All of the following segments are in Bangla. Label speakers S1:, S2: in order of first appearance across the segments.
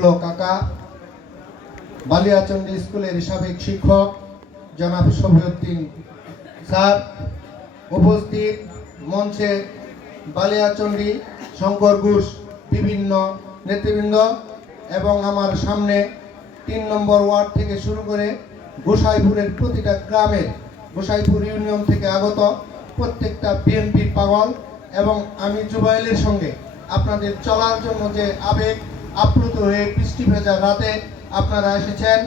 S1: তুল্য কাকা বালিয়াচন্ডী স্কুলের সাবেক শিক্ষক জনাব শফিউদ্দিন স্যার। উপস্থিত মঞ্চে বালিয়াচন্ডী, শঙ্কর ঘোষ বিভিন্ন নেতৃবৃন্দ এবং আমার সামনে তিন নম্বর ওয়ার্ড থেকে শুরু করে গোসাইপুরের প্রতিটা গ্রামের গোসাইপুর ইউনিয়ন থেকে আগত প্রত্যেকটা বিএনপি পাগল এবং আমি জুবাইলের সঙ্গে আপনাদের চলার জন্য যে আবেগ আপ্লুত হয়ে বৃষ্টি ভেজা রাতে আপনারা এসেছেন।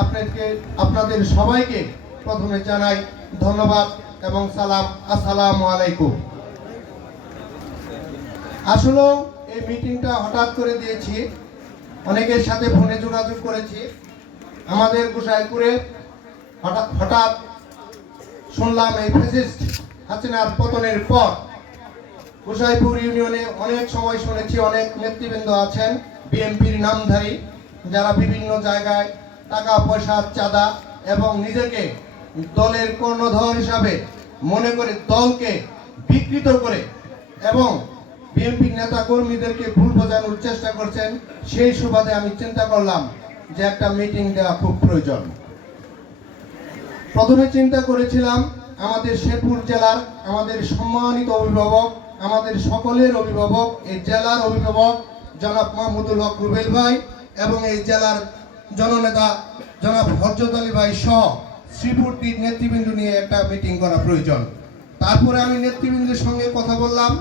S1: আপনাদেরকে আপনাদের সবাইকে প্রথমে জানাই ধন্যবাদ এবং সালাম। আসসালামু আলাইকুম। আসলেও এই মিটিংটা হঠাৎ করে দিয়েছি। অনেকের সাথে ফোনে যোগাযোগ করেছি। আমাদের গোসাইপুরে হঠাৎ হঠাৎ শুনলাম এই ফেসিস্ট হাসিনার পতনের পর গোসাইপুর ইউনিয়নে অনেক সময় শুনেছি, অনেক নেতৃবৃন্দ আছেন। বিএনপির নামধারী, যারা বিভিন্ন জায়গায় টাকা পয়সা চাঁদা এবং নিজেকে দলের কর্ণধর হিসাবে মনে করে দলকে বিকৃত করে এবং বিএনপির নেতা কর্মীদেরকে ভুল বোঝানোর চেষ্টা করছেন, সেই সুবাদে আমি চিন্তা করলাম যে একটা মিটিং দেওয়া খুব প্রয়োজন। প্রথমে চিন্তা করেছিলাম, আমাদের শেরপুর জেলার আমাদের সম্মানিত অভিভাবক, আমাদের সকলের অভিভাবক, এই জেলার অভিভাবক জনাব মাহমুদুল হক রুবেল ভাই এবং এই জেলার জননেতা জনাব হরজত আলী ভাই সহ শ্রীপুরটির নেতৃবৃন্দ নিয়ে একটা মিটিং করা প্রয়োজন। তারপরে আমি নেতৃবৃন্দের সঙ্গে কথা বললাম।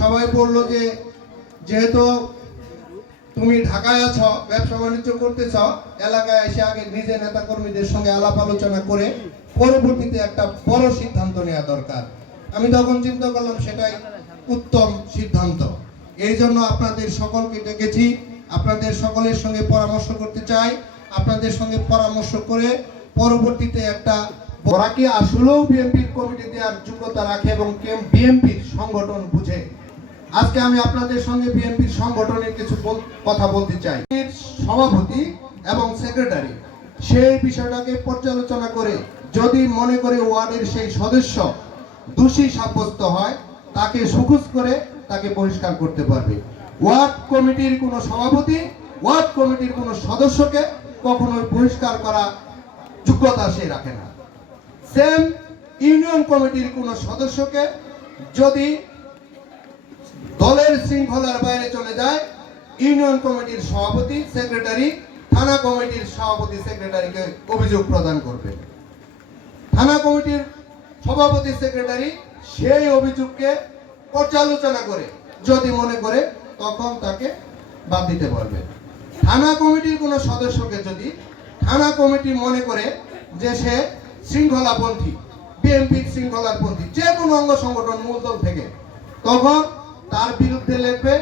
S1: সবাই বলল যে, যেহেতু তুমি ঢাকায় আছো, ব্যবসা বাণিজ্য করতেছ, এলাকায় এসে আগে নিজে নেতা কর্মীদের সঙ্গে আলাপ আলোচনা করে পরবর্তীতে একটা বড় সিদ্ধান্ত নেওয়া দরকার। আমি তখন চিন্তা করলাম, সেটাই উত্তম সিদ্ধান্ত। এই জন্য আপনাদের সকলকে ডেকেছি। আপনাদের সকলের সঙ্গে পরামর্শ করতে চাই। আপনাদের সঙ্গে পরামর্শ করে পরবর্তীতে একটা ওরা আসলেও বিএনপির কমিটি দেওয়ার যোগ্যতা রাখে এবং বিএনপির সংগঠন বুঝে। আজকে আমি আপনাদের সঙ্গে বিএনপির সংগঠনের কিছু কথা বলতে চাই। সভাপতি এবং সেক্রেটারি, সেই বিষয়টাকে পর্যালোচনা করে যদি মনে করে ওয়ার্ডের সেই সদস্য দোষী সাব্যস্ত হয়, তাকে সুখুজ করে তাকে বহিষ্কার করতে পারবে। ওয়ার্ড কমিটির কোনো সভাপতি, ওয়ার্ড কমিটির কোনো সদস্যকে কখনোই বহিষ্কার করা যোগ্যতা সে রাখে না। সেম ইউনিয়ন কমিটির কোনো সদস্যকে যদি দলের শৃঙ্খলার বাইরে চলে যায়, ইউনিয়ন কমিটির সভাপতি, সেক্রেটারি, থানা কমিটির সভাপতি, সেক্রেটারিকে অভিযোগ প্রদান করবে। থানা কমিটির সভাপতি, সেক্রেটারি সেই অভিযোগকে পর্যালোচনা করে, যদি মনে করে, তখন তাকে বাদ দিতে পারবে থানা কমিটির কোনো সদস্যকে যদি থানা কমিটি মনে করে যে সে শৃঙ্খলাপন্থী বিএনপির শৃঙ্খলাপন্থী, যে কোনো অঙ্গ সংগঠন মূলদল থেকে, তখন তার বিরুদ্ধে লিখবে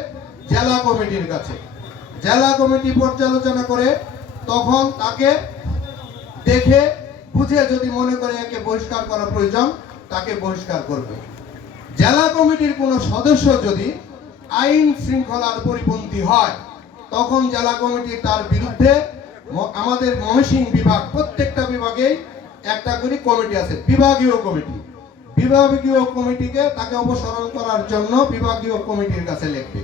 S1: জেলা কমিটির কাছে। জেলা কমিটি পর্যালোচনা করে, তখন তাকে দেখে, বুঝে যদি মনে করে একে বহিষ্কার করা প্রয়োজন, তাকে বহিষ্কার করবে। জেলা কমিটির কোনো সদস্য যদি আইন শৃঙ্খলার পরিপন্থী হয়, তখন জেলা কমিটি তার বিরুদ্ধে আমাদের ময়মনসিংহ বিভাগ, প্রত্যেকটা বিভাগেই একটা করে কমিটি আছে, বিভাগীয় কমিটি। বিভাগীয় কমিটিকে তাকে অপসারণ করার জন্য বিভাগীয় কমিটির কাছে লিখবে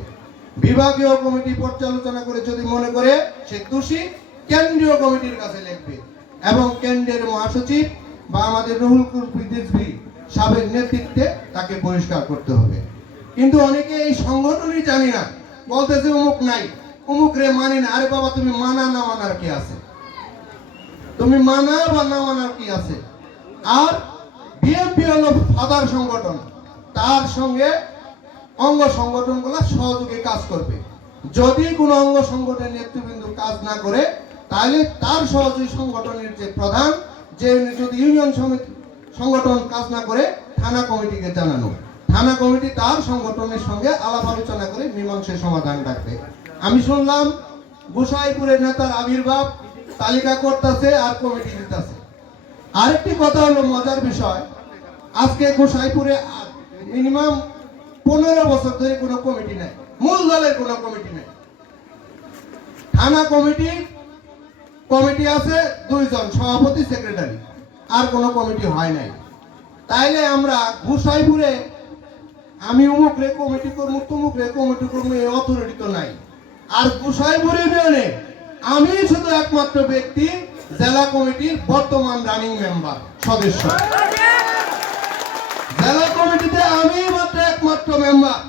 S1: বিভাগীয় কমিটি পর্যালোচনা করে যদি মনে করে সে দোষী, কেন্দ্রীয় কমিটির কাছে লিখবে। এবং কেন্দ্রের মহাসচিব বা আমাদের রুহুল রিজভী সাবেক নেতৃত্বে তাকে বহিষ্কার করতে হবে। কিন্তু অনেকে এই সংগঠনই জানি না। বলতেছে, অমুক নাই, অমুক রে মানে না। আরে বাবা, তুমি মানা না মানার কি আছে? তুমি মানা বা না মানার কি আছে? আর বিএনপি হলো ফাদার সংগঠন। তার সঙ্গে অঙ্গ সংগঠনগুলো সহযোগে কাজ করবে। যদি কোনো অঙ্গ সংগঠনের নেতৃবৃন্দ কাজ না করে, তাহলে তার সহযোগী সংগঠনের যে প্রধান, যে যদি ইউনিয়ন সমিতি সংগঠন কাজ না করে থানা কমিটিকে জানানো। থানা কমিটি তার সংগঠনের সঙ্গে আলাপ আলোচনা করে মীমাংসের সমাধান রাখবে। আমি শুনলাম গোসাইপুরের নেতার আবির্ভাব তালিকা করতেছে আর কমিটি দিতেছে। আরেকটি কথা হলো মজার বিষয়, আজকে গোসাইপুরে মিনিমাম পনেরো বছর ধরে কোনো কমিটি নেই, মূল দলের কোনো কমিটি নেই। থানা কমিটি কমিটি আছে দুইজন, সভাপতি, সেক্রেটারি। আর কোনো কমিটি হয় নাই। তাইলে আমরা গোসাইপুরে আমি অমুক রে কমিটি করব তমুক রে কমিটি করব এই অথরিটি তো নাই। আর গোসাইপুর ইউনিয়নে আমি শুধু একমাত্র ব্যক্তি, জেলা কমিটির বর্তমান রানিং মেম্বার সদস্য। জেলা কমিটিতে আমি মাত্র একমাত্র মেম্বার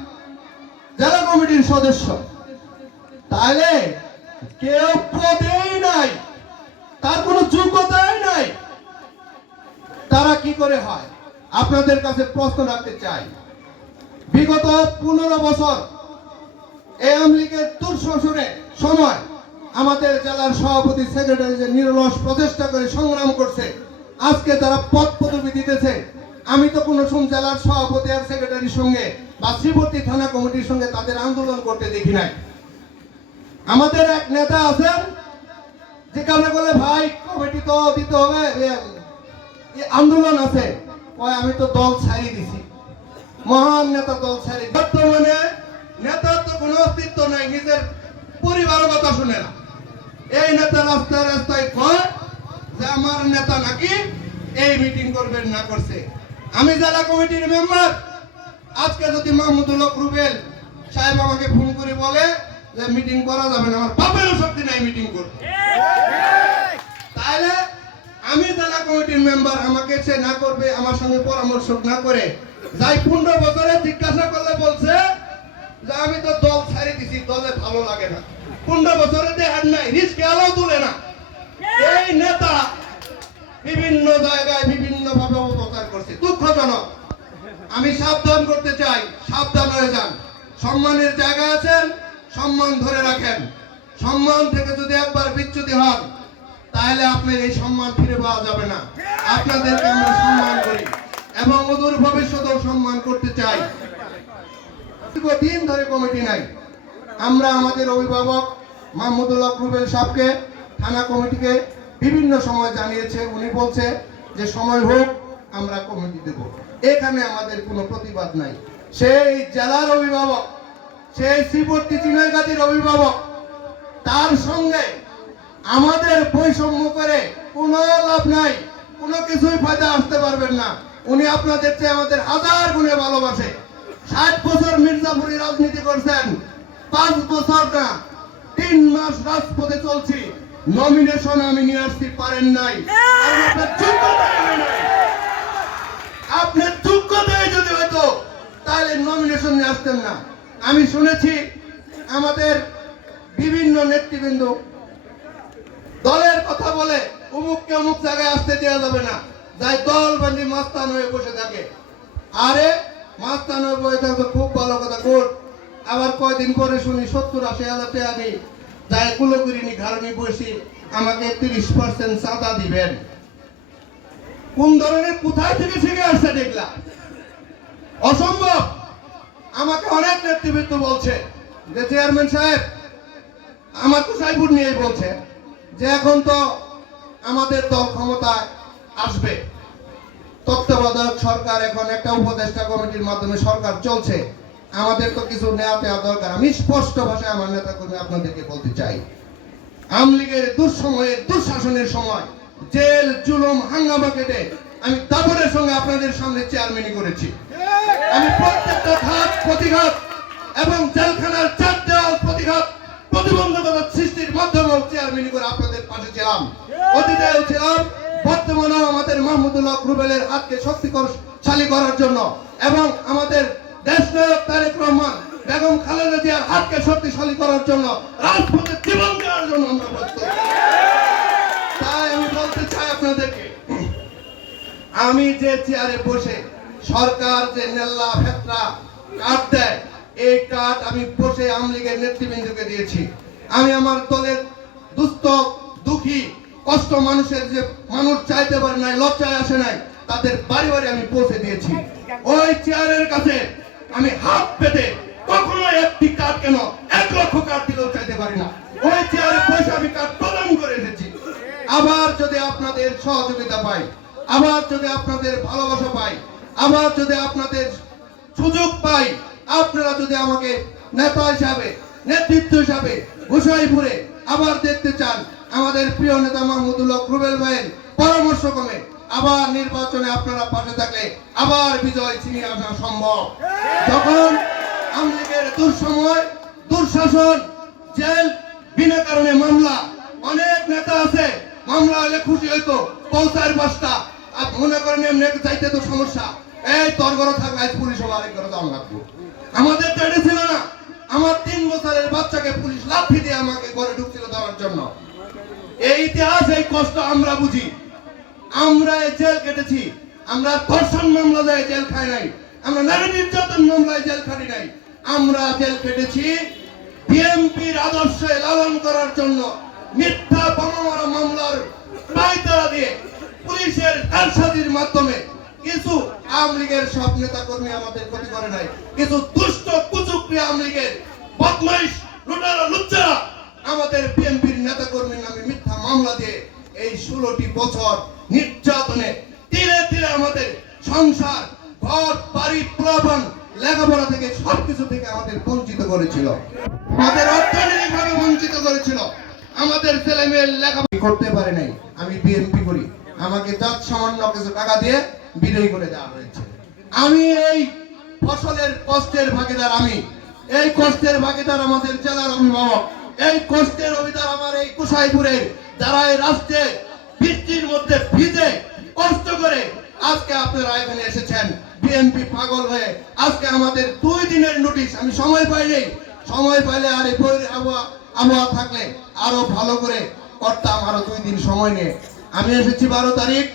S1: জেলা কমিটির সদস্য। তাহলে কেউ পদেই নাই, তার কোনো যোগ্যতাই নাই। তারা কি করে হয়? আপনাদের কাছে প্রশ্ন রাখতে চাই। বিগত পনেরো বছর এই আওয়ামী লীগের দুঃশাসনে সময় আমাদের জেলার সভাপতি সেক্রেটারি যে নিরলস প্রচেষ্টা করে সংগ্রাম করছে, আজকে তারা পদ পদবি দিতেছে। আমি তো কোনো সময় জেলার সভাপতি আর সেক্রেটারির সঙ্গে বা শ্রীবর্তী থানা কমিটির সঙ্গে তাদের আন্দোলন করতে দেখি নাই। আমাদের এক নেতা আছেন, যে কারণে বলে, ভাই, কমিটি তো দিতে হবে। আন্দোলন আছে কয় আমি তো দল ছাড়িয়ে দিছি। মহান নেতা দল ছাড়ি। বর্তমানে নেতার তো কোনো অস্তিত্ব নাই নিজের পরিবারের কথা শুনে না। এই নেতা রাস্তায় রাস্তায় কয় যে আমার নেতা নাকি এই মিটিং করবেন না করছে। আমি জেলা কমিটির মেম্বার আজকে যদি মাহমুদুল হক রুবেল সাহেব আমাকে ফোন করে বলে যে মিটিং করা যাবে না আমার বাপেরও শক্তি নাই মিটিং করতে। তাহলে আমি জেলা কমিটির মেম্বার, আমাকে সে না করবে, আমার সঙ্গে পরামর্শ না করে। যাই পনেরো বছরে জিজ্ঞাসা করলে বলছে যে আমি তো দল ছাড়ি দিছি, দলে ভালো লাগে না। পনেরো বছরে দেখার নাই রিস্ক আলো তুলে না। এই নেতা বিভিন্ন জায়গায় বিভিন্ন ভাবে অপপ্রচার করছে, দুঃখজনক। আমি সাবধান করতে চাই, সাবধান হয়ে যান। সম্মানের জায়গা আছেন, সম্মান ধরে রাখেন। সম্মান থেকে যদি একবার বিচ্যুতি হন তাহলে আপনার এই সম্মান ফিরে পাওয়া যাবে না। আপনাদেরকে আমরা সম্মান করি এবং অদূর ভবিষ্যতেও সম্মান করতে চাই। দিন ধরে কমিটি নাই। আমরা আমাদের অভিভাবক মাহমুদুল্লাহ রুবেল সাহেবকে থানা কমিটিকে বিভিন্ন সময় জানিয়েছে। উনি বলছে যে, সময় হোক, আমরা কমিটি দেব। এখানে আমাদের কোনো প্রতিবাদ নাই। সেই জেলার অভিভাবক, সেই শ্রীবর্তী চিনাইগাতির অভিভাবক, তার সঙ্গে আমাদের বৈষম্য করে কোনো লাভ নাই, কোনো কিছুই ফায়দা আসতে পারবেন না। উনি আপনাদের চেয়ে আমাদের হাজার গুণে ভালোবাসে। ষাট বছর মির্জাপুরি রাজনীতি করছেন, পাঁচ বছর না, তিন মাস রাজপথে চলছি। নমিনেশন আমি নিয়ে আসতে পারেন নাই। আপনার যোগ্যতাই যদি হতো, তাহলে নমিনেশন নিয়ে আসতেন না। আমি শুনেছি, আমাদের বিভিন্ন নেতৃবৃন্দ দলের কথা বলে অমুককে অমুক জায়গায় আসতে দেওয়া যাবে না। যাই দল বান্ধি মাস্তান হয়ে বসে থাকে। আরে, মাস্তান হয়ে বসে থাকতো খুব ভালো কথা কোট আবার কয়দিন পরে শুনি সত্তর আশি হাজার টাকা নি যাই কুলোগুড়িনি ঘাড়নি বসি আমাকে তিরিশ পার্সেন্ট চাঁদা দিবেন। কোন ধরনের কোথায় থেকে শিখে আসছে দেখলাম অসম্ভব। আমাকে অনেক নেতৃবৃন্দ বলছে, যে চেয়ারম্যান সাহেব আমার তো সাইবুর নিয়েই বলছে। যে এখন তো আমাদের দল ক্ষমতায় আসবে। তত্ত্বাবধায়ক সরকার এখন একটা উপদেষ্টা কমিটির মাধ্যমে সরকার চলছে। আমাদের তো কিছু নেওয়া দেওয়া দরকার। আমি স্পষ্ট ভাষায় আমার নেতা কর্মী আপনাদেরকে বলতে চাই। আওয়ামী লীগের দুঃসময়ের দুঃশাসনের সময় জেল, জুলুম, হাঙ্গামা কেটে আমি দাবরের সঙ্গে আপনাদের সামনে চেয়ারম্যানই করেছি। আমি প্রত্যেকটা ঘাত প্রতিঘাত এবং জেলখানার চার দেওয়াল প্রতিঘাত প্রতিবন্ধকতা সৃষ্টির মাধ্যমে চেয়ারম্যানই করে আপনাদের পাশে ছিলাম। অতীতেও ছিলাম আমাদের মাহমুদুল্লাহ রুবেলের হাতকে শক্তিশালী করার জন্য এবং আমাদের দেশ নায়ক তারেক রহমান, বেগম খালেদা জিয়ার হাতকে শক্তিশালী করার জন্য রাজপথে জীবন দেওয়ার জন্য আমরা তাই আমি বলতে চাই আপনাদেরকে, আমি যে চেয়ারে বসে সরকার যে নেল্লা ফেতরা কার্ড দেয় এই কার্ড আমি বসে আওয়ামী লীগের নেতৃবৃন্দকে দিয়েছি। আমি আমার দলের দুস্থ, দুঃখী, কষ্ট মানুষের যে মানুষ চাইতে পারে নাই, লজ্জায় আসে নাই, তাদের বাড়ি বাড়ি আমি পৌঁছে দিয়েছি। ওই চেয়ারের কাছে আমি হাত পেতে কখনো একটি কার্ড কেন এক লক্ষ কার্ড দিলেও চাইতে পারি না। ওই চেয়ারে বসে আমি কার্ড প্রদান করে এসেছি। আবার যদি আপনাদের সহযোগিতা পাই, আবার যদি আপনাদের ভালোবাসা পাই, আবার যদি আপনাদের সুযোগ পাই আপনারা যদি আমাকে নেতা হিসাবে, নেতৃত্ব হিসাবে ঘুষাইপুরে আবার দেখতে চান, আমাদের প্রিয় নেতা মাহমুদুল্লাহ রুবেল ভাইয়ের পরামর্শ কমে আবার নির্বাচনে আপনারা পাশে থাকলে আবার বিজয় ছিনিয়ে আসা সম্ভব। যখন আমলিগের দুঃসময়, দুঃশাসন, জেল, বিনা কারণে মামলা, অনেক নেতা আছে, মামলা হলে খুশি হইতো, পৌঁছার বাসটা মনে করেন চাইতে তো সমস্যা। এই তোর ঘরে থাকলে আজ পুলিশ হব আরেক ঘরে যাওয়া লাগবো। আমাদের এটা ছিল না। আমার তিন বছরের বাচ্চাকে পুলিশ লাঠি দিয়ে আমাকে ঘরে ঢুকছিল দেওয়ার জন্য। এই ইতিহাস, এই কষ্ট আমরা বুঝি। আমরা জেল কেটেছি। আমরা ধর্ষণ মামলা যায় জেল খাই নাই। আমরা নারী নির্যাতন মামলায় জেল খাটি নাই। আমরা জেল কেটেছি বিএনপির আদর্শে লালন করার জন্য মিথ্যা বোমা মারা মামলার পাইতারা দিয়ে পুলিশের কারসাজির মাধ্যমে কিছু আওয়ামী লীগের সব নেতা কর্মী আমাদের ক্ষতি করে নাই। কিছু দুষ্ট, কুচুকরি আওয়ামী লীগের বদমাইশ, লুটারা, লুচ্চারা আমাদের বিএনপির নেতা কর্মীর নামে মিথ্যা মামলা দিয়ে এই ষোলোটি বছর নির্যাতনে ধীরে ধীরে আমাদের সংসার, ঘর, বাড়ি, প্লাবন, লেখাপড়া থেকে সবকিছু থেকে আমাদের বঞ্চিত করেছিল। আমাদের অর্থনৈতিক ভাবে বঞ্চিত করেছিল। আমাদের ছেলে মেয়ের লেখাপড়া করতে পারে নাই আমি বিএনপি করি আমাকে যত সামান্য কিছু টাকা দিয়ে বিদায় করে দেওয়া হয়েছে। আমি এই ফসলের কষ্টের ভাগিদার আমি। এই কষ্টের ভাগিদার আমাদের জেলার অভিভাবক। এই কষ্টের অভিদার আমার এই কুসাইপুরের যারা এই রাষ্ট্রে বৃষ্টির মধ্যে ভিজে কষ্ট করে আজকে আপনারা এখানে এসেছেন। বিএনপি পাগল হয়ে আজকে আমাদের দুই দিনের নোটিশ আমি সময় পাইনি। সময় পাইলে আর এই আবহাওয়া আবহাওয়া থাকলে আরও ভালো করে করতাম আরও দুই দিন সময় নিয়ে আমি এসেছি বারো তারিখ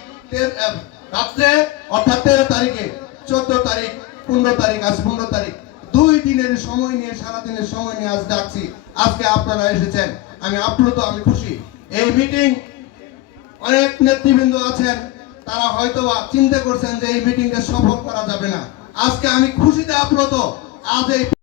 S1: রাত্রে, অর্থাৎ তেরো তারিখে, চোদ্দ তারিখ, পনেরো তারিখ, আজ পনেরো তারিখ। দুই দিনের সময় নিয়ে সারা দিনের সময় নিয়ে আজ ডাকছি। আজকে আপনারা এসেছেন, আমি আপ্লুত, আমি খুশি। এই মিটিং, অনেক নেতৃবৃন্দ আছেন, তারা হয়তোবা চিন্তা করছেন যে এই মিটিংটা সফল করা যাবে না। আজকে আমি খুশিতে আপ্লুত, আজ এই